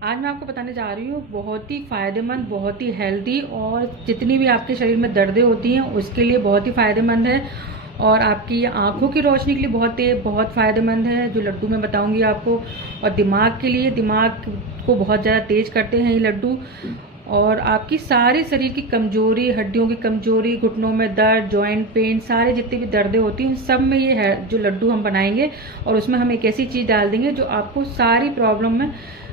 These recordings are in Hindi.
आज मैं आपको बताने जा रही हूँ बहुत ही फ़ायदेमंद, बहुत ही हेल्दी और जितनी भी आपके शरीर में दर्दें होती हैं उसके लिए बहुत ही फ़ायदेमंद है। और आपकी आँखों की रोशनी के लिए बहुत फ़ायदेमंद है जो लड्डू मैं बताऊँगी आपको। और दिमाग के लिए, दिमाग को बहुत ज़्यादा तेज़ करते हैं ये लड्डू। और आपकी सारे शरीर की कमजोरी, हड्डियों की कमजोरी, घुटनों में दर्द, जॉइंट पेन, सारे जितने भी दर्दें होती हैं सब में ये है जो लड्डू हम बनाएंगे। और उसमें हम एक ऐसी चीज़ डाल देंगे जो आपको सारी प्रॉब्लम में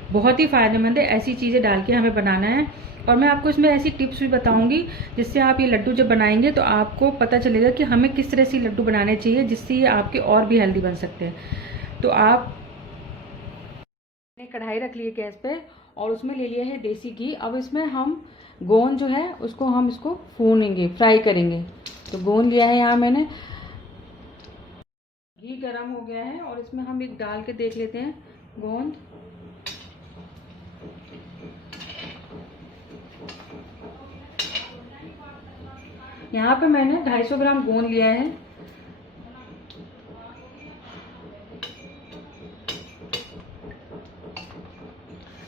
बहुत ही फ़ायदेमंद है। ऐसी चीज़ें डाल के हमें बनाना है। और मैं आपको इसमें ऐसी टिप्स भी बताऊंगी जिससे आप ये लड्डू जब बनाएंगे तो आपको पता चलेगा कि हमें किस तरह से लड्डू बनाने चाहिए जिससे ये आपके और भी हेल्दी बन सकते हैं। तो आप कढ़ाई रख लिए गैस पे और उसमें ले लिया है देसी घी। अब इसमें हम गोंद जो है उसको हम इसको भूनेंगे, फ्राई करेंगे। तो गोंद लिया है यहाँ मैंने, घी गरम हो गया है और इसमें हम एक डाल के देख लेते हैं गोंद। यहाँ पे मैंने 250 ग्राम गोंद लिया है।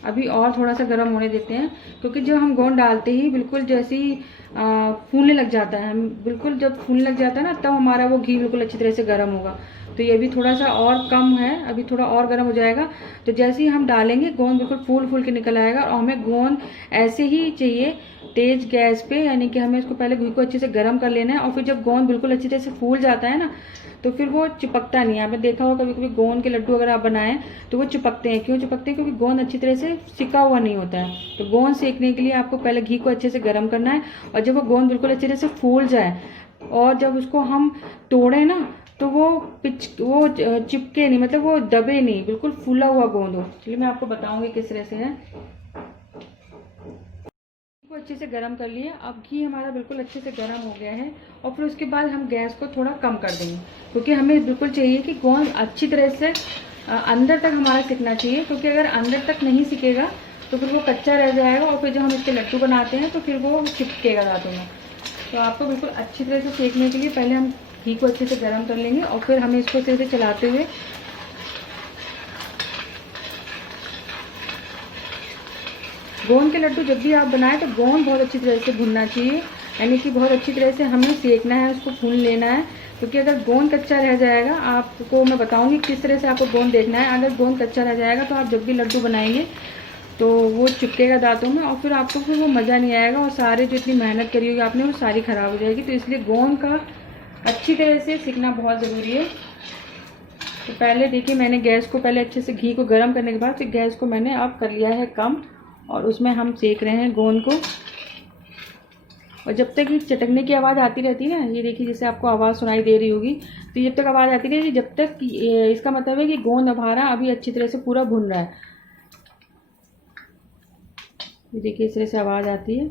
अभी और थोड़ा सा गर्म होने देते हैं क्योंकि जब हम गोंद डालते ही बिल्कुल जैसे ही फूलने लग जाता है, हम बिल्कुल जब फूलने लग जाता है ना तब हमारा वो घी बिल्कुल अच्छी तरह से गर्म होगा। तो ये भी थोड़ा सा और कम है, अभी थोड़ा और गर्म हो जाएगा। तो जैसे ही हम डालेंगे गोंद बिल्कुल फूल फूल के निकल आएगा। और हमें गोंद ऐसे ही चाहिए तेज गैस पे, यानी कि हमें इसको पहले घी को अच्छे से गर्म कर लेना है और फिर जब गोंद बिल्कुल अच्छी तरह से फूल जाता है ना तो फिर वो चिपकता नहीं है। आपने देखा होगा कभी कभी गोंद के लड्डू अगर आप बनाएं तो वो चिपकते हैं। क्यों चिपकते हैं? क्योंकि गोंद अच्छी तरह से सिका हुआ नहीं होता है। तो गोंद सेकने के लिए आपको पहले घी को अच्छे से गर्म करना है और जब वो गोंद बिल्कुल अच्छी तरह से फूल जाए और जब उसको हम तोड़े ना तो वो चिपके नहीं, मतलब वो दबे नहीं, बिल्कुल फूला हुआ गोंद हो। चलिए मैं आपको बताऊंगी किस तरह से है। को अच्छे से गर्म कर लिए। अब घी हमारा बिल्कुल अच्छे से गर्म हो गया है और फिर उसके बाद हम गैस को थोड़ा कम कर देंगे क्योंकि हमें बिल्कुल चाहिए कि गोंद अच्छी तरह से अंदर तक हमारा सिकना चाहिए। क्योंकि अगर अंदर तक नहीं सिकेगा तो फिर वो कच्चा रह जाएगा और फिर जब हम इसके लड्डू बनाते हैं तो फिर वो चिपकेगा दांतों में। तो आपको बिल्कुल अच्छी तरह से सेकने के लिए पहले हम घी को अच्छे से गर्म कर लेंगे और फिर हमें इसको अच्छे से चलाते हुए गोंद के लड्डू जब भी आप बनाएं तो गोंद बहुत अच्छी तरह से भुनना चाहिए, यानी कि बहुत अच्छी तरह से हमें सेकना है, उसको भून लेना है। क्योंकि अगर गोंद कच्चा रह जाएगा, आपको मैं बताऊंगी किस तरह से आपको गोंद देखना है। अगर गोंद कच्चा रह जाएगा तो आप जब भी लड्डू बनाएंगे तो वो चिपकेगा दांतों में और फिर आपको फिर वो मज़ा नहीं आएगा और सारे जो इतनी मेहनत करी होगी आपने वो सारी ख़राब हो जाएगी। तो इसलिए गोंद का अच्छी तरह से सीखना बहुत ज़रूरी है। तो पहले देखिए मैंने गैस को पहले अच्छे से घी को गर्म करने के बाद फिर गैस को मैंने अब कर लिया है कम और उसमें हम सेक रहे हैं गोंद को। और जब तक ये चटकने की आवाज़ आती रहती है ना, ये देखिए जैसे आपको आवाज़ सुनाई दे रही होगी, तो जब तक आवाज़ आती रहेगी जब तक इसका मतलब है कि गोंद हमारा अभी अच्छी तरह से पूरा भुन रहा है। ये देखिए इस तरह से आवाज़ आती है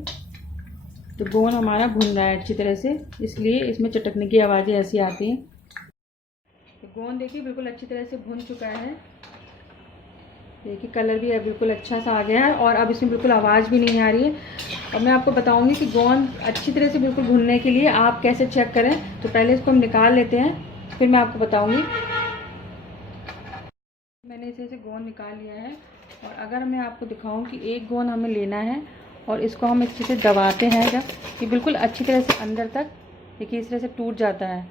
तो गोंद हमारा भुन रहा है अच्छी तरह से, इसलिए इसमें चटकने की आवाज़ें ऐसी आती हैं। तो गोंद देखिए बिल्कुल अच्छी तरह से भुन चुका है। देखिए कलर भी है बिल्कुल अच्छा सा आ गया है और अब इसमें बिल्कुल आवाज़ भी नहीं आ रही है। और मैं आपको बताऊंगी कि गोंद अच्छी तरह से बिल्कुल भुनने के लिए आप कैसे चेक करें। तो पहले इसको हम निकाल लेते हैं फिर मैं आपको बताऊंगी। मैंने इसे से गोंद निकाल लिया है और अगर मैं आपको दिखाऊं कि एक गोंद हमें लेना है और इसको हम अच्छे से दबाते हैं जब ये बिल्कुल अच्छी तरह से अंदर तक देखिए इस तरह से टूट जाता है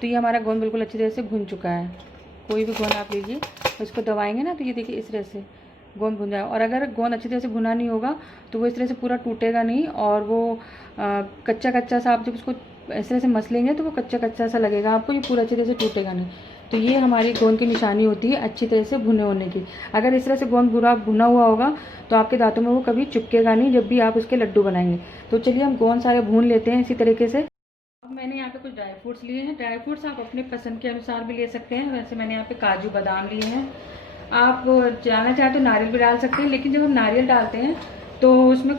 तो ये हमारा गोंद बिल्कुल अच्छी तरह से भुन चुका है। कोई भी गोंद आप लीजिए उसको दबाएंगे ना तो ये देखिए इस तरह से गोंद भुन जाएगा। और अगर गोंद अच्छी तरह से भुना नहीं होगा तो वो इस तरह से पूरा टूटेगा नहीं और वो कच्चा कच्चा सा आप जब उसको इस तरह से मसलेंगे तो वो कच्चा कच्चा सा लगेगा आपको, ये पूरा अच्छी तरह से टूटेगा नहीं। तो ये हमारी गोंद की निशानी होती है अच्छी तरह से भुने होने की। अगर इस तरह से गोंद पूरा भुना हुआ होगा तो आपके दांतों में वो कभी चिपकेगा नहीं जब भी आप उसके लड्डू बनाएंगे। तो चलिए हम गोंद सारे भून लेते हैं इसी तरीके से। अब मैंने यहाँ पे कुछ ड्राई फ्रूट्स लिए हैं। ड्राई फ्रूट्स आप अपने पसंद के अनुसार भी ले सकते हैं। वैसे मैंने यहाँ पे काजू बादाम लिए हैं। आप जाना चाहें तो नारियल भी डाल सकते हैं, लेकिन जब हम नारियल डालते हैं तो उसमें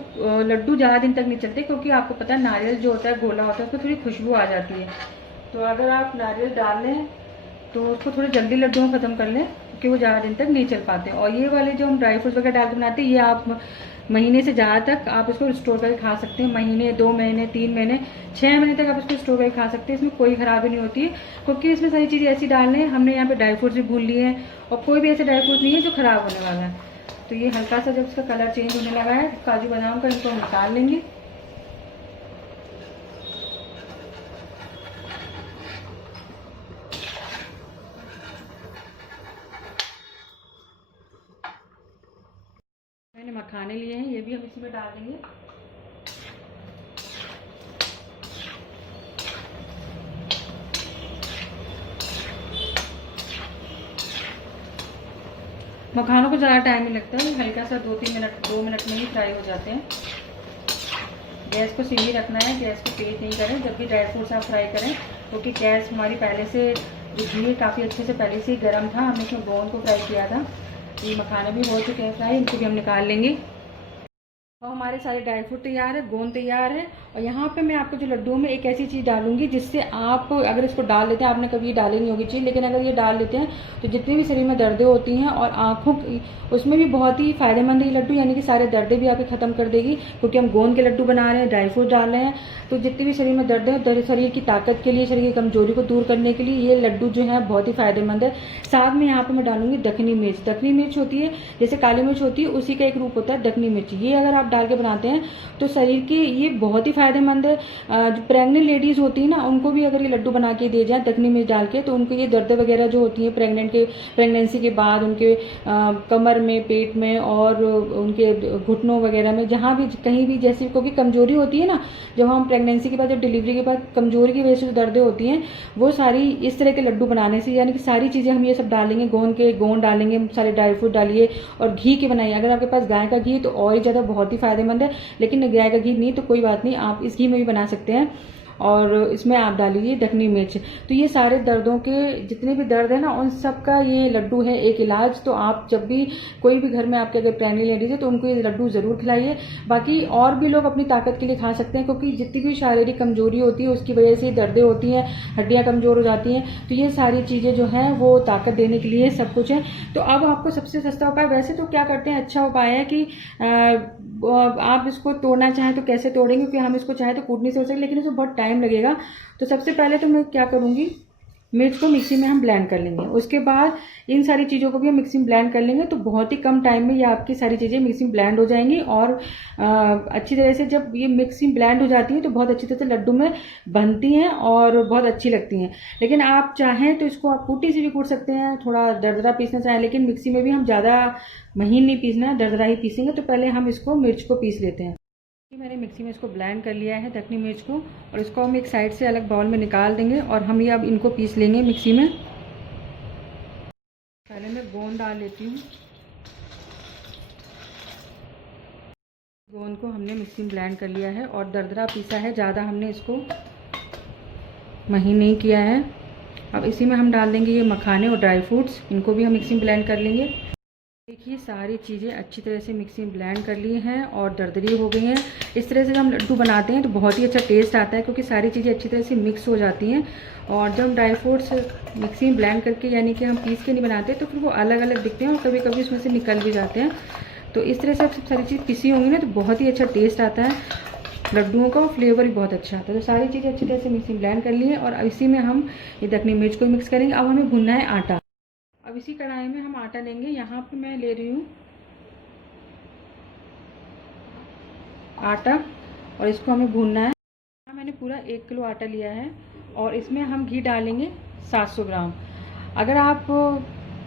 लड्डू ज़्यादा दिन तक नहीं चलते क्योंकि आपको पता है नारियल जो होता है गोला होता है उसमें थोड़ी खुशबू आ जाती है। तो अगर आप नारियल डाल लें तो उसको थोड़े जल्दी लड्डू में ख़त्म कर लें क्योंकि वो ज़्यादा दिन तक नहीं चल पाते। और ये वाले जो हम ड्राई फ्रूट्स वगैरह डाल के बनाते हैं ये आप महीने से ज़्यादा तक आप इसको स्टोर करके खा सकते हैं। महीने, 2 महीने, 3 महीने, 6 महीने तक आप इसको स्टोर करके खा सकते हैं। इसमें कोई ख़राबी नहीं होती है क्योंकि इसमें सारी चीज़ें ऐसी डालने हैं। हमने यहाँ पे ड्राई फ्रूट्स भी भून लिए हैं और कोई भी ऐसे ड्राई फ्रूट नहीं है जो ख़राब होने वाला है। तो ये हल्का सा जब इसका कलर चेंज होने लगा है काजू बादाम का, इनको हम निकाल लेंगे। मैंने मखाने लिए हैं, ये भी हम इसी में डाल देंगे। मखानों को ज़्यादा टाइम नहीं लगता है, हल्का सा 2 मिनट में ही फ्राई हो जाते हैं। गैस को सिम ही रखना है, गैस को तेज नहीं करें जब भी ड्राई फ्रूट्स आप फ्राई करें, क्योंकि गैस हमारी पहले से जो घी काफ़ी अच्छे से पहले से ही गर्म था, हमने इसमें गोंद को फ्राई किया था। ये मखाने भी हो चुके हैं फ्राई, इनको भी हम निकाल लेंगे। और हमारे सारे ड्राई फ्रूट तैयार है, गोंद तैयार है। और यहाँ पे मैं आपको जो लड्डू में एक ऐसी चीज़ डालूंगी जिससे आप अगर इसको डाल लेते हैं, आपने कभी ये डाली नहीं होगी चीज़, लेकिन अगर ये डाल लेते हैं तो जितनी भी शरीर में दर्दें होती हैं और आँखों की, उसमें भी बहुत ही फायदेमंद है ये लड्डू, यानी कि सारे दर्दें भी आपके ख़त्म कर देगी, क्योंकि हम गोंद के लड्डू बना रहे हैं, ड्राई फ्रूट डाल रहे हैं। तो जितनी भी शरीर में दर्द है, शरीर की ताकत के लिए, शरीर की कमजोरी को दूर करने के लिए ये लड्डू जो है बहुत ही फायदेमंद है। साथ में यहाँ पर मैं डालूंगी दखनी मिर्च। दखनी मिर्च होती है जैसे काली मिर्च होती है, उसी का एक रूप होता है दखनी मिर्च। ये अगर आप डाल के बनाते हैं तो शरीर की ये बहुत ही फायदेमंद है। जो प्रेग्नेंट लेडीज होती है ना, उनको भी अगर ये लड्डू बना के दे जाए दखनी मिर्च डाल के, तो उनको ये दर्द वगैरह जो होती है प्रेगनेंसी के बाद उनके कमर में, पेट में और उनके घुटनों वगैरह में, जहाँ भी कहीं भी, जैसे क्योंकि कमजोरी होती है ना, जब हम प्रेगनेंसी के बाद, जब डिलीवरी के बाद कमजोरी की वजह से जो दर्दें होती हैं, वो सारी इस तरह के लड्डू बनाने से, यानी कि सारी चीज़ें हम ये सब डालेंगे, गोंद डालेंगे, सारे ड्राई फ्रूट डालिए और घी के बनाइए। अगर आपके पास गाय का घी तो और ही ज़्यादा बहुत ही फायदेमंद है, लेकिन गाय का घी नहीं तो कोई बात नहीं, आप इस घी में भी बना सकते हैं। और इसमें आप डालिए दखनी मिर्च। तो ये सारे दर्दों के जितने भी दर्द है ना, उन सब का ये लड्डू है एक इलाज। तो आप जब भी कोई भी घर में आपके अगर प्रेग्नेंट लेडीज है तो उनको ये लड्डू ज़रूर खिलाइए। बाकी और भी लोग अपनी ताकत के लिए खा सकते हैं, क्योंकि जितनी भी शारीरिक कमजोरी होती है उसकी वजह से दर्दें होती हैं, हड्डियाँ कमज़ोर हो जाती हैं। तो ये सारी चीज़ें जो हैं वो ताकत देने के लिए सब कुछ है। तो अब आपको सबसे सस्ता उपाय, वैसे तो क्या करते हैं, अच्छा उपाय है कि आप इसको तोड़ना चाहें तो कैसे तोड़ेंगे, क्योंकि हम इसको चाहें तो कूटनी से हो सके, लेकिन इसमें बहुत टाइम लगेगा। तो सबसे पहले तो मैं क्या करूँगी, मिर्च को मिक्सी में हम ब्लेंड कर लेंगे। उसके बाद इन सारी चीज़ों को भी हम मिक्सी में ब्लेंड कर लेंगे, तो बहुत ही कम टाइम में ये आपकी सारी चीज़ें मिक्सी में ब्लेंड हो जाएंगी। और अच्छी तरह से जब ये मिक्सी में ब्लेंड हो जाती है तो बहुत अच्छी तरह से लड्डू में बनती हैं और बहुत अच्छी लगती हैं। लेकिन आप चाहें तो इसको आप कूटी से भी कूट सकते हैं, थोड़ा दरदरा पीसना चाहें, लेकिन मिक्सी में भी हम ज़्यादा महीन नहीं पीसना है, दरदरा ही पीसेंगे। तो पहले हम इसको मिर्च को पीस लेते हैं। मैंने मिक्सी में इसको ब्लेंड कर लिया है दखनी मिर्च को, और इसको हम एक साइड से अलग बाउल में निकाल देंगे और हम ये अब इनको पीस लेंगे मिक्सी में। पहले मैं गोंद डाल लेती हूँ। गोंद को हमने मिक्सी में ब्लेंड कर लिया है और दरदरा पीसा है, ज़्यादा हमने इसको महीन नहीं किया है। अब इसी में हम डाल देंगे ये मखाने और ड्राई फ्रूट्स, इनको भी हम मिक्सी में ब्लेंड कर लेंगे। देखिए सारी चीज़ें अच्छी तरह से मिक्सी में ब्लेंड कर ली हैं और दरदरी हो गई हैं। इस तरह से जब हम लड्डू बनाते हैं तो बहुत ही अच्छा टेस्ट आता है, क्योंकि सारी चीज़ें अच्छी तरह से मिक्स हो जाती हैं। और जब ड्राई फ्रूट्स मिक्सी में ब्लेंड करके, यानी कि हम पीस के नहीं बनाते, तो फिर वो अलग अलग दिखते हैं और कभी कभी उसमें से निकल भी जाते हैं। तो इस तरह से अब सारी चीज़ पिसी होंगी ना, तो बहुत ही अच्छा टेस्ट आता है लड्डुओं का, फ्लेवर भी बहुत अच्छा आता है। तो सारी चीज़ें अच्छी तरह से मिक्सी में ब्लेंड कर ली है और इसी में हम ये दखनी मिर्च को मिक्स करेंगे। अब हमें भुनना है आटा। अब इसी कढ़ाई में हम आटा लेंगे। यहाँ पे मैं ले रही हूँ आटा और इसको हमें भूनना है। यहाँ मैंने पूरा 1 किलो आटा लिया है और इसमें हम घी डालेंगे 700 ग्राम। अगर आप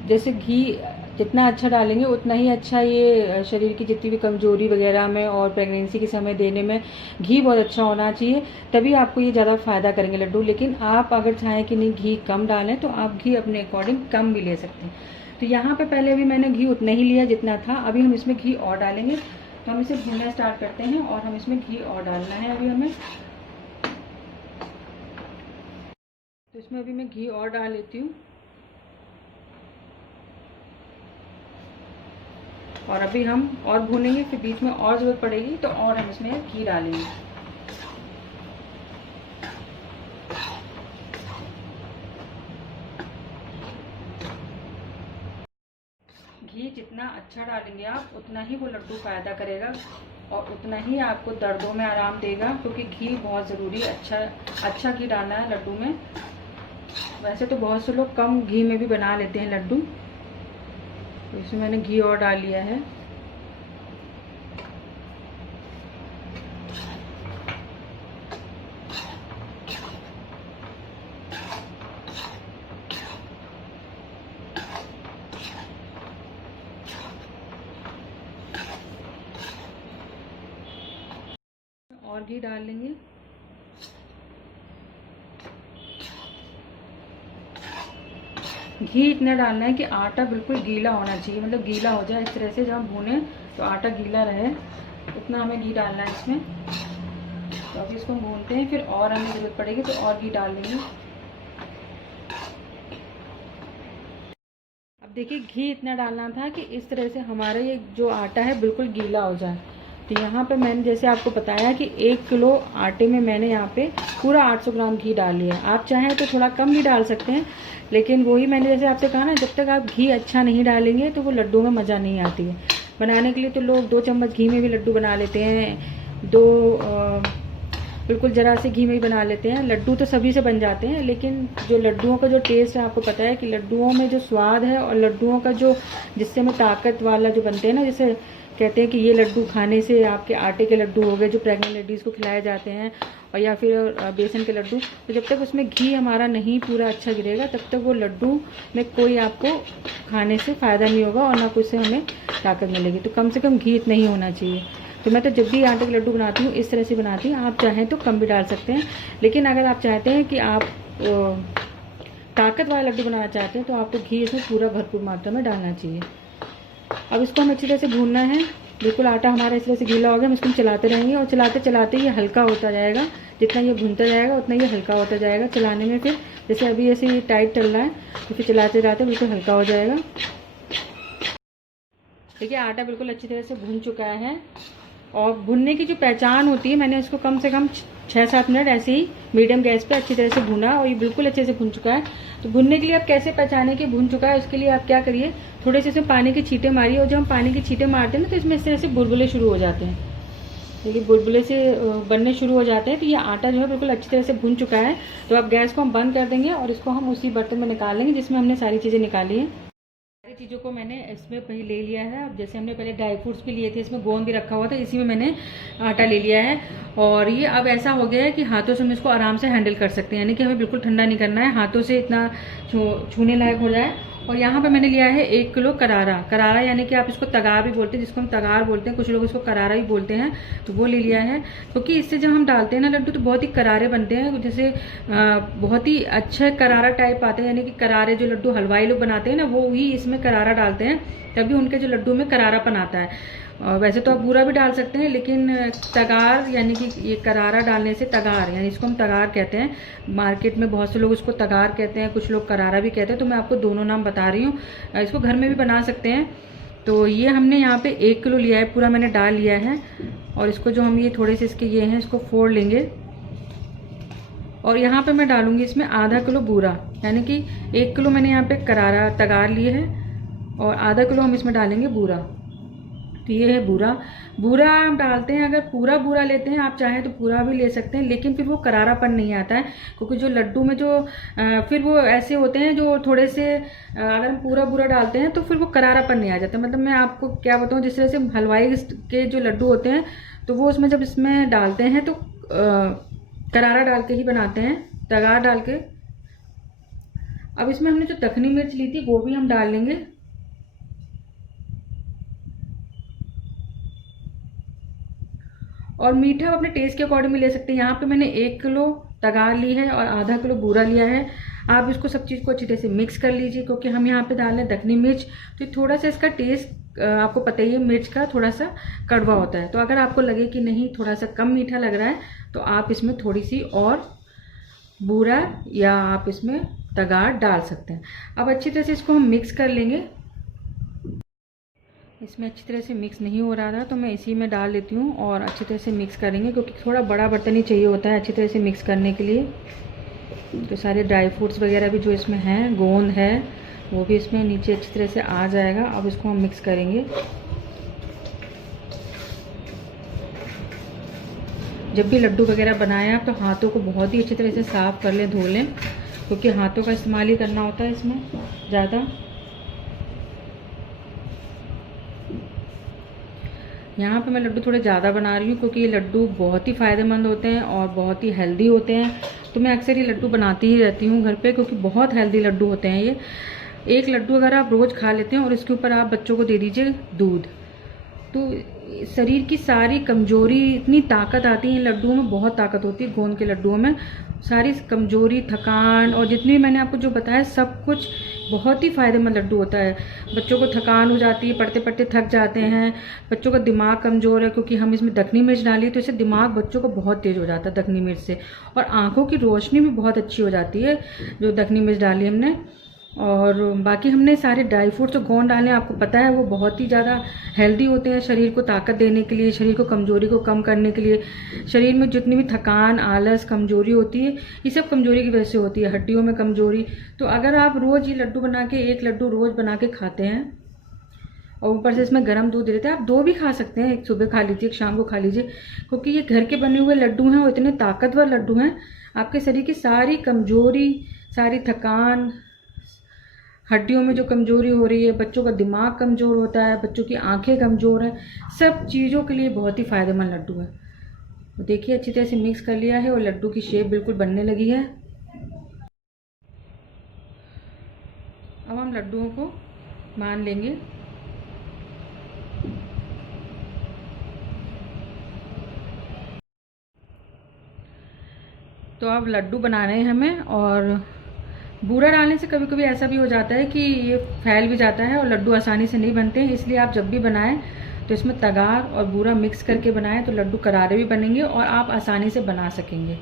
जैसे घी जितना अच्छा डालेंगे उतना ही अच्छा ये शरीर की जितनी भी कमजोरी वगैरह में और प्रेगनेंसी के समय देने में घी बहुत अच्छा होना चाहिए, तभी आपको ये ज़्यादा फ़ायदा करेंगे लड्डू। लेकिन आप अगर चाहें कि नहीं घी कम डालें तो आप घी अपने अकॉर्डिंग कम भी ले सकते हैं। तो यहाँ पे पहले भी मैंने घी उतना ही लिया जितना था। अभी हम इसमें घी और डालेंगे। तो हम इसे भूनना स्टार्ट करते हैं और हम इसमें घी और डालना है अभी हमें। तो इसमें अभी मैं घी और डाल लेती हूँ और अभी हम और भूनेंगे, फिर बीच में और ज़रूरत पड़ेगी तो और हम इसमें घी डालेंगे। घी जितना अच्छा डालेंगे आप उतना ही वो लड्डू फ़ायदा करेगा और उतना ही आपको दर्दों में आराम देगा, क्योंकि घी बहुत ज़रूरी है। अच्छा घी डालना है लड्डू में। वैसे तो बहुत से लोग कम घी में भी बना लेते हैं लड्डू। तो इसमें मैंने घी और डाल लिया है। और घी डाल लेंगे। घी इतना डालना है कि आटा बिल्कुल गीला होना चाहिए, मतलब गीला हो जाए इस तरह से, जब हम भूनें तो आटा गीला रहे, उतना हमें घी डालना है इसमें। तो अभी इसको भूनते हैं, फिर और हमें ज़रूरत पड़ेगी तो और घी डाल लेंगे। अब देखिए घी इतना डालना था कि इस तरह से हमारा ये जो आटा है बिल्कुल गीला हो जाए। तो यहाँ पे मैंने जैसे आपको बताया कि 1 किलो आटे में मैंने यहाँ पे पूरा 800 ग्राम घी डाल लिया। आप चाहें तो थोड़ा कम भी डाल सकते हैं, लेकिन वही मैंने जैसे आपसे कहा ना, जब तक आप घी अच्छा नहीं डालेंगे तो वो लड्डू में मज़ा नहीं आती है। बनाने के लिए तो लोग 2 चम्मच घी में भी लड्डू बना लेते हैं, बिल्कुल ज़रा से घी में ही बना लेते हैं। लड्डू तो सभी से बन जाते हैं, लेकिन जो लड्डुओं का जो टेस्ट है, आपको पता है कि लड्डुओं में जो स्वाद है और लड्डुओं का जो जिससे हमें ताकत वाला जो बनते हैं ना, जैसे कहते हैं कि ये लड्डू खाने से आपके आटे के लड्डू हो गए जो प्रेग्नेंट लेडीज़ को खिलाए जाते हैं, और या फिर बेसन के लड्डू। तो जब तक उसमें घी हमारा नहीं पूरा अच्छा गिरेगा तब तक वो लड्डू में कोई आपको खाने से फ़ायदा नहीं होगा और ना कुछ से हमें ताकत मिलेगी। तो कम से कम घी इतना ही होना चाहिए। तो मैं तो जब भी आटे के लड्डू बनाती हूँ इस तरह से बनाती हूँ। आप चाहें तो कम भी डाल सकते हैं, लेकिन अगर आप चाहते हैं कि आप ताकत वाला लड्डू बनाना चाहते हैं तो आपको घी इसमें पूरा भरपूर मात्रा में डालना चाहिए। अब इसको हम अच्छी तरह से भूनना है। बिल्कुल आटा हमारा इस तरह से गीला हो गया, हम इसको चलाते रहेंगे और चलाते चलाते ये हल्का होता जाएगा। जितना ये भूनता जाएगा उतना ये हल्का होता जाएगा चलाने में। फिर जैसे अभी ऐसे ये टाइट चल रहा है तो फिर चलाते चलाते बिल्कुल हल्का हो जाएगा। देखिए आटा बिल्कुल अच्छी तरह से भून चुका है, और भुनने की जो पहचान होती है, मैंने इसको कम से कम 6-7 मिनट ऐसे ही मीडियम गैस पे अच्छी तरह से भुना और ये बिल्कुल अच्छे से भुन चुका है। तो भुनने के लिए आप कैसे पहचाने कि भुन चुका है, उसके लिए आप क्या करिए, थोड़े से इसमें पानी के छींटे मारिए, और जब हम पानी के छींटे मारते हैं ना तो इसमें इस तरह से बुलबुले शुरू हो जाते हैं। देखिए बुलबुले से बनने शुरू हो जाते हैं। तो ये आटा जो है बिल्कुल अच्छी तरह से भुन चुका है। तो अब गैस को हम बंद कर देंगे और इसको हम उसी बर्तन में निकाल लेंगे जिसमें हमने सारी चीज़ें निकाली हैं। सारी चीज़ों को मैंने इसमें पहले ले लिया है। अब जैसे हमने पहले ड्राई फ्रूट्स भी लिए थे, इसमें गोंद भी रखा हुआ था, इसी में मैंने आटा ले लिया है। और ये अब ऐसा हो गया है कि हाथों से हम इसको आराम से हैंडल कर सकते हैं, यानी कि हमें बिल्कुल ठंडा नहीं करना है, हाथों से इतना छूने लायक हो जाए। और यहाँ पे मैंने लिया है 1 किलो करारा, यानी कि आप इसको तगार भी बोलते हैं, जिसको हम तगार बोलते हैं, कुछ लोग इसको करारा भी बोलते हैं। तो वो ले लिया है, क्योंकि इससे जब हम डालते हैं ना लड्डू तो बहुत ही करारे बनते हैं, जैसे बहुत ही अच्छा करारा टाइप आते हैं, यानी कि करारे जो लड्डू हलवाई लोग बनाते हैं ना, वो ही इसमें करारा डालते हैं, तभी उनके जो लड्डू में करारापन आता है। वैसे तो आप बूरा भी डाल सकते हैं, लेकिन तगार यानी कि ये करारा डालने से, तगार यानी इसको हम तगार कहते हैं, मार्केट में बहुत से लोग इसको तगार कहते हैं, कुछ लोग करारा भी कहते हैं। तो मैं आपको दोनों नाम बता रही हूँ, इसको घर में भी बना सकते हैं। तो ये हमने यहाँ पे 1 किलो लिया है, पूरा मैंने डाल लिया है। और इसको जो हम ये थोड़े से इसके ये हैं, इसको फोड़ लेंगे। और यहाँ पे मैं डालूंगी इसमें आधा किलो बूरा, यानी कि 1 किलो मैंने यहाँ पे करारा तगार लिए है और आधा किलो हम इसमें डालेंगे बूरा। तो ये है बूरा हम डालते हैं। अगर पूरा बूरा लेते हैं आप चाहें तो पूरा भी ले सकते हैं, लेकिन फिर वो करारापन नहीं आता है, क्योंकि जो लड्डू में जो फिर वो ऐसे होते हैं जो थोड़े से अगर हम पूरा बूरा डालते हैं तो फिर वो करारापन नहीं आ जाता। मतलब मैं आपको क्या बताऊँ, जिस तरह से हलवाई के जो लड्डू होते हैं तो वो उसमें जब इसमें डालते हैं तो करारा डाल के ही बनाते हैं, तगार डाल के। अब इसमें हमने जो दखनी मिर्च ली थी वो भी हम डाल लेंगे। और मीठा अपने टेस्ट के अकॉर्डिंग में ले सकते हैं। यहाँ पे मैंने 1 किलो तगार ली है और आधा किलो बूरा लिया है। आप इसको सब चीज़ को अच्छी तरह से मिक्स कर लीजिए, क्योंकि हम यहाँ पे डाल रहे हैं दखनी मिर्च, तो थोड़ा सा इसका टेस्ट आपको पता ही है, मिर्च का थोड़ा सा कड़वा होता है। तो अगर आपको लगे कि नहीं थोड़ा सा कम मीठा लग रहा है तो आप इसमें थोड़ी सी और बूरा या आप इसमें तगार डाल सकते हैं। अब अच्छी तरह से इसको हम मिक्स कर लेंगे। इसमें अच्छी तरह से मिक्स नहीं हो रहा था तो मैं इसी में डाल लेती हूँ और अच्छी तरह से मिक्स करेंगे, क्योंकि थोड़ा बड़ा बर्तन ही चाहिए होता है अच्छी तरह से मिक्स करने के लिए। तो सारे ड्राई फ्रूट्स वगैरह भी जो इसमें हैं, गोंद है, वो भी इसमें नीचे अच्छी तरह से आ जाएगा। अब इसको हम मिक्स करेंगे। जब भी लड्डू वगैरह बनाएं आप तो हाथों को बहुत ही अच्छी तरह से साफ़ कर लें, धो लें, क्योंकि हाथों का इस्तेमाल ही करना होता है इसमें ज़्यादा। यहाँ पे मैं लड्डू थोड़े ज़्यादा बना रही हूँ, क्योंकि ये लड्डू बहुत ही फ़ायदेमंद होते हैं और बहुत ही हेल्दी होते हैं। तो मैं अक्सर ये लड्डू बनाती ही रहती हूँ घर पे, क्योंकि बहुत हेल्दी लड्डू होते हैं ये। एक लड्डू अगर आप रोज़ खा लेते हैं और इसके ऊपर आप बच्चों को दे दीजिए दूध, तो शरीर की सारी कमजोरी, इतनी ताकत आती है इन लड्डुओं में, बहुत ताकत होती है गोंद के लड्डुओं में। सारी कमजोरी, थकान और जितनी मैंने आपको जो बताया सब कुछ बहुत ही फ़ायदेमंद लड्डू होता है। बच्चों को थकान हो जाती है, पढ़ते पढ़ते थक जाते हैं, बच्चों का दिमाग कमज़ोर है क्योंकि हम इसमें दखनी मिर्च डाली तो इससे दिमाग बच्चों को बहुत तेज़ हो जाता है दखनी मिर्च से। और आँखों की रोशनी भी बहुत अच्छी हो जाती है जो दखनी मिर्च डाली हमने। और बाकी हमने सारे ड्राई फ्रूट्स जो गोंद डाले आपको पता है वो बहुत ही ज़्यादा हेल्दी होते हैं, शरीर को ताकत देने के लिए, शरीर को कमज़ोरी को कम करने के लिए। शरीर में जितनी भी थकान, आलस, कमज़ोरी होती है, ये सब कमज़ोरी की वजह से होती है, हड्डियों में कमज़ोरी। तो अगर आप रोज़ ये लड्डू बना के, एक लड्डू रोज़ बना के खाते हैं और ऊपर से इसमें गर्म दूध दे देते हैं, आप 2 भी खा सकते हैं, एक सुबह खा लीजिए, एक शाम को खा लीजिए, क्योंकि ये घर के बने हुए लड्डू हैं और इतने ताकतवर लड्डू हैं। आपके शरीर की सारी कमज़ोरी, सारी थकान, हड्डियों में जो कमज़ोरी हो रही है, बच्चों का दिमाग कमज़ोर होता है, बच्चों की आंखें कमज़ोर हैं, सब चीज़ों के लिए बहुत ही फ़ायदेमंद लड्डू है। तो देखिए अच्छी तरह से मिक्स कर लिया है और लड्डू की शेप बिल्कुल बनने लगी है। अब हम लड्डुओं को मान लेंगे। तो अब लड्डू बनाने हैं हमें, और बूरा डालने से कभी कभी ऐसा भी हो जाता है कि ये फैल भी जाता है और लड्डू आसानी से नहीं बनते हैं। इसलिए आप जब भी बनाएं तो इसमें तगार और बूरा मिक्स करके बनाएं तो लड्डू करारे भी बनेंगे और आप आसानी से बना सकेंगे।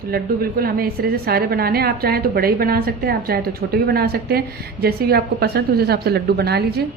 तो लड्डू बिल्कुल हमें इस तरह से सारे बनाने हैं। आप चाहें तो बड़े ही बना सकते हैं, आप चाहें तो छोटे भी बना सकते हैं, जैसे भी आपको पसंद है उस हिसाब से लड्डू बना लीजिए।